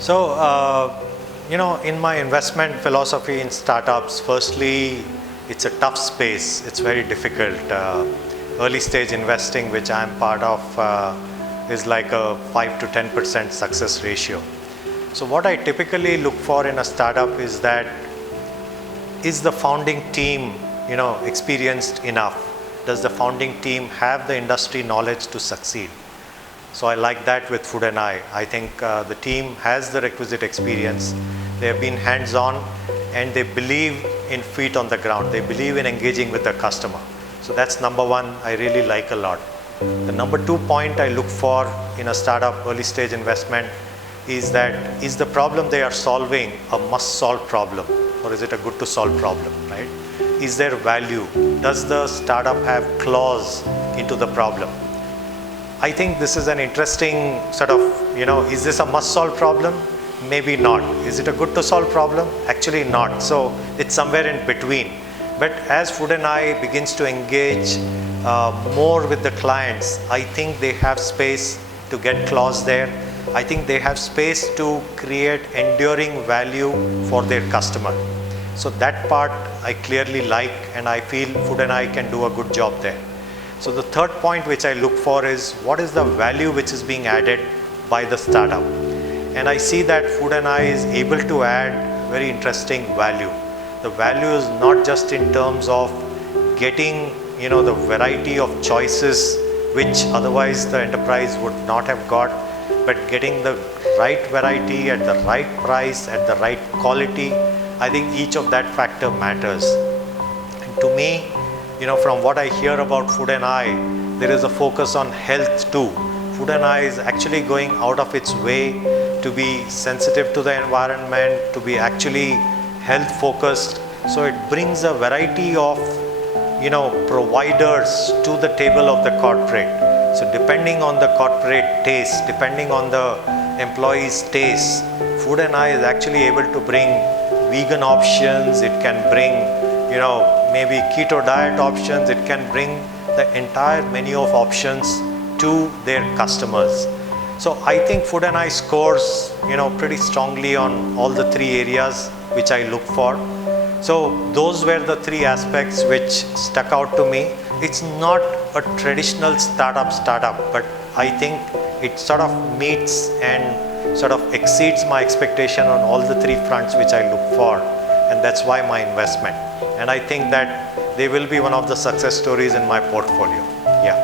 So, in my investment philosophy in startups, firstly, it's a tough space. It's very difficult. Early stage investing, which I'm part of, is like a 5 to 10% success ratio. So what I typically look for in a startup is that, is the founding team, experienced enough? Does the founding team have the industry knowledge to succeed? So I like that with Food and I think the team has the requisite experience. They have been hands-on and they believe in feet on the ground. They believe in engaging with the customer. So that's number one, I really like a lot. The number 2 point I look for in a startup early stage investment is that, is the problem they are solving a must-solve problem, or is it a good-to-solve problem, right? Is there value? Does the startup have clause into the problem? I think this is an interesting sort of, is this a must-solve problem? Maybe not. Is it a good-to-solve problem? Actually not. So it's somewhere in between. But as Food and I begins to engage more with the clients, I think they have space to get clause there. I think they have space to create enduring value for their customer. So that part I clearly like, and I feel Food and I can do a good job there. So the third point which I look for is, what is the value which is being added by the startup? And I see that Food and I is able to add very interesting value. The value is not just in terms of getting, the variety of choices which otherwise the enterprise would not have got, but getting the right variety at the right price, at the right quality. I think each of that factor matters. And to me, from what I hear about Food and I, there is a focus on health too. Food and I is actually going out of its way to be sensitive to the environment, to be actually health focused. So it brings a variety of, providers to the table of the corporate. So depending on the corporate taste, depending on the employee's taste, Food and I is actually able to bring vegan options. It can bring, maybe keto diet options. It can bring the entire menu of options to their customers. So I think Food and I scores, pretty strongly on all the three areas which I look for. So those were the three aspects which stuck out to me. It's not a traditional startup, but I think it sort of meets and sort of exceeds my expectation on all the three fronts which I look for. And that's why my investment. And I think that they will be one of the success stories in my portfolio. Yeah.